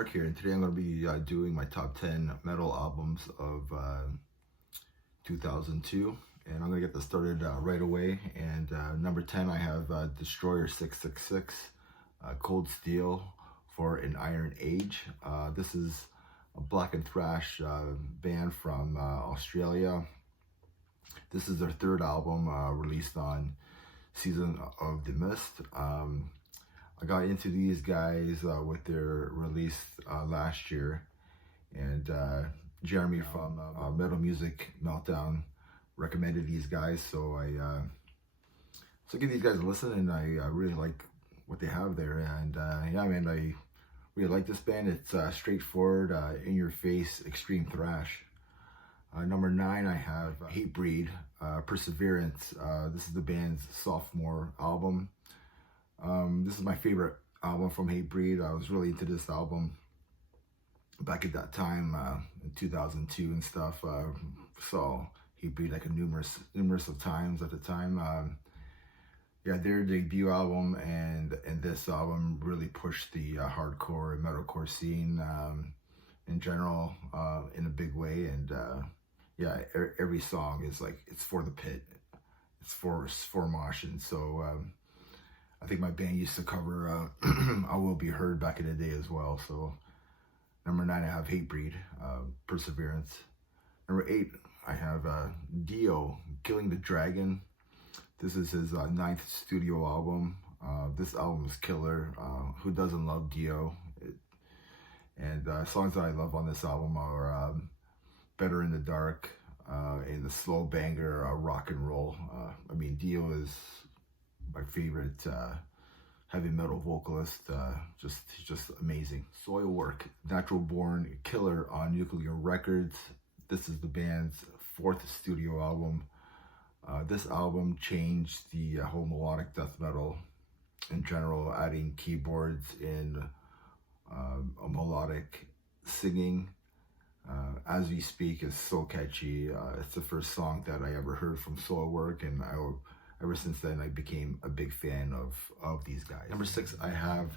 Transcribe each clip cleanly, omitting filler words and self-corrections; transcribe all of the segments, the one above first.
Mark here, and today I'm going to be doing my top 10 metal albums of 2002, and I'm going to get this started right away. And number 10, I have Destroyer 666, Cold Steel for an Iron Age. This is a black and thrash band from Australia. This is their third album released on Season of the Mist. I got into these guys with their release last year, and Jeremy from Metal Music Meltdown recommended these guys, so I give these guys a listen, and I really like what they have there. And yeah, man, I really like this band. It's straightforward, in-your-face, extreme thrash. Number 9, I have Hatebreed, Perseverance. This is the band's sophomore album. This is my favorite album from Hatebreed. I was really into this album back at that time, in 2002 and stuff. Saw Hatebreed like numerous of times at the time. Yeah, their debut album and this album really pushed the hardcore and metalcore scene in general in a big way. And yeah, every song is like, it's for the pit, it's for mosh. And so I think my band used to cover I Will Be Heard back in the day as well. So number 9, I have Hatebreed, Perseverance. Number 8, I have Dio, Killing the Dragon. This is his 9th studio album. This album is killer. Who doesn't love Dio? And songs that I love on this album are Better in the Dark, and the slow banger, Rock and Roll. I mean, Dio is my favorite heavy metal vocalist. He's just amazing. Soilwork, Natural Born, killer on Nuclear Records. This is the band's 4th studio album. This album changed the whole melodic death metal in general, adding keyboards in a melodic singing. As We Speak is so catchy. It's the first song that I ever heard from Soilwork, and ever since then, I became a big fan of these guys. Number 6, I have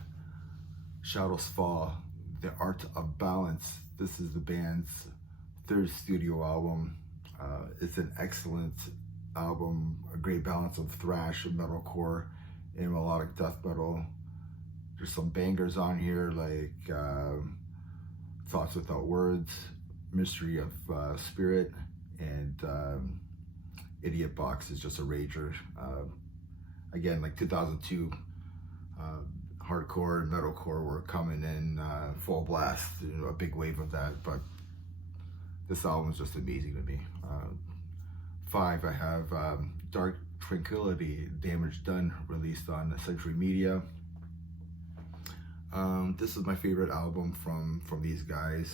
Shadows Fall, The Art of Balance. This is the band's 3rd studio album. It's an excellent album, a great balance of thrash and metalcore and melodic death metal. There's some bangers on here like Thoughts Without Words, Mystery of Spirit, and Idiot Box is just a rager. Again, like 2002, hardcore and metalcore were coming in full blast, a big wave of that, but this album is just amazing to me. 5, I have Dark Tranquility, Damage Done, released on Century Media. This is my favorite album from these guys.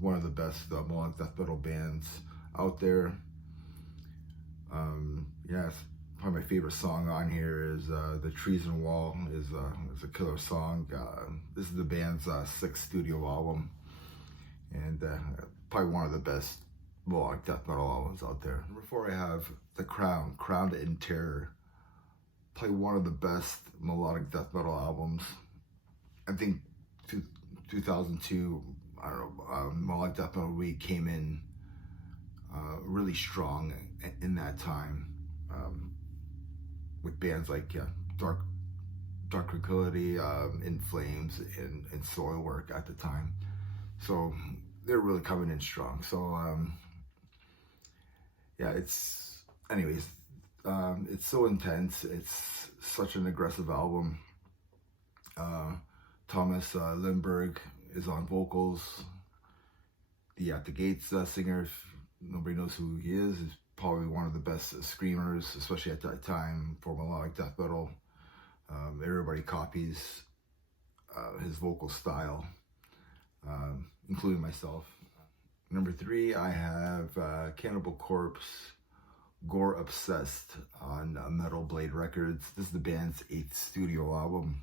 One of the best melodic death metal bands out there. Yeah, probably my favorite song on here is The Treason Wall is a killer song. This is the band's 6th studio album, and probably one of the best melodic death metal albums out there. Number 4, I have The Crown, Crowned in Terror. Probably one of the best melodic death metal albums. I think 2002, I don't know, melodic death metal really came in really strong in that time, with bands like Dark Tranquility, In Flames, and Soilwork at the time. So they're really coming in strong. So yeah, it's so intense. It's such an aggressive album. Thomas Lindberg is on vocals. The At the Gates singer, if nobody knows who he is probably one of the best screamers, especially at that time, for melodic death metal. Everybody copies his vocal style, including myself. Number 3, I have Cannibal Corpse, Gore Obsessed on Metal Blade Records. This is the band's 8th studio album.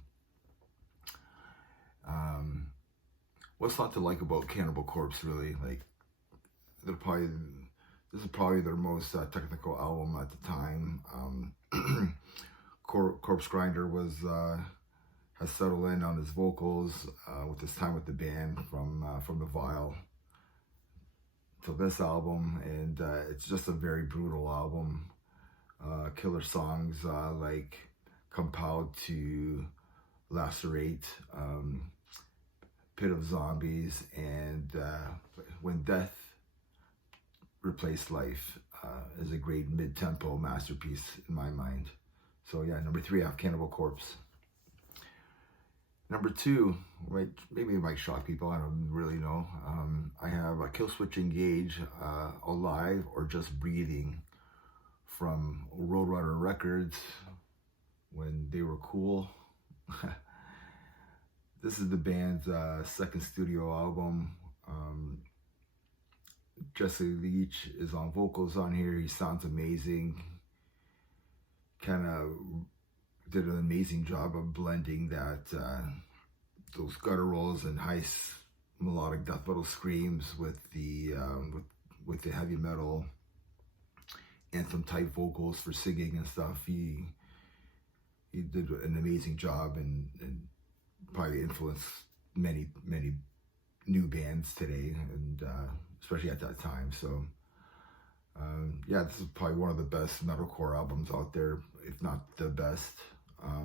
What's not to like about Cannibal Corpse, really? Like, this is probably their most technical album at the time. Corpse Grinder has settled in on his vocals with his time with the band from the Vile to this album, and it's just a very brutal album. Killer songs like Compelled to Lacerate, Pit of Zombies, and When Death Replaced Life is a great mid-tempo masterpiece in my mind. So yeah, number 3, I have Cannibal Corpse. Number 2, right, maybe it might shock people, I don't really know. I have Killswitch Engage, Alive or Just Breathing, from Roadrunner Records when they were cool. This is the band's second studio album. Jesse Leach is on vocals on here. He sounds amazing. Kind of did an amazing job of blending that those gutturals and high melodic death metal screams with the heavy metal anthem type vocals for singing and stuff. He did an amazing job and probably influenced many new bands today, and especially at that time. So yeah, this is probably one of the best metalcore albums out there, if not the best. I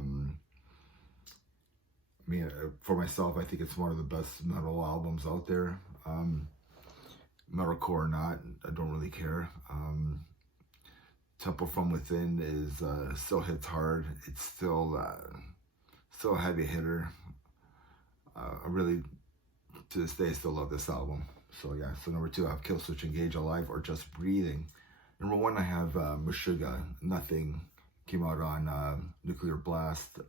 mean, for myself, I think it's one of the best metal albums out there. Metalcore or not, I don't really care. Temple From Within is still hits hard. It's still a heavy hitter. I really, to this day, still love this album. So yeah, so number 2, I have Killswitch Engage, Alive or Just Breathing. Number 1, I have Meshuggah, Nothing. Came out on Nuclear Blast.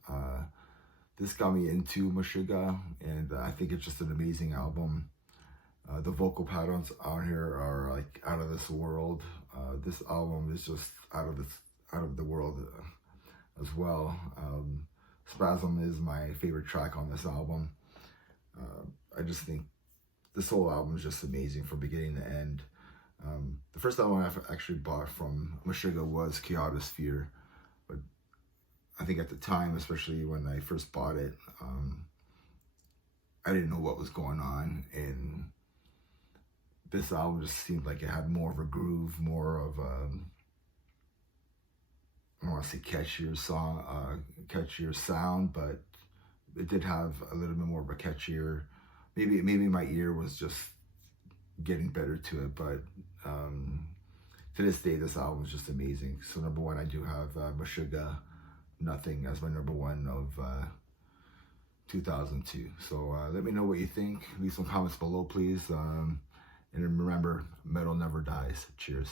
This got me into Meshuggah, and I think it's just an amazing album. The vocal patterns on here are like out of this world. This album is just out of the world as well. Spasm is my favorite track on this album. I just think this whole album is just amazing from beginning to end. The first album I actually bought from Meshuggah was Chaotosphere, but I think at the time, especially when I first bought it, I didn't know what was going on, and this album just seemed like it had more of a groove, more of a, I don't want to say catchier sound, but it did have a little bit more of a catchier. Maybe my ear was just getting better to it, but to this day, this album is just amazing. So number 1, I do have Meshuggah, Nothing as my number 1 of 2002. So let me know what you think. Leave some comments below, please. And remember, metal never dies. Cheers.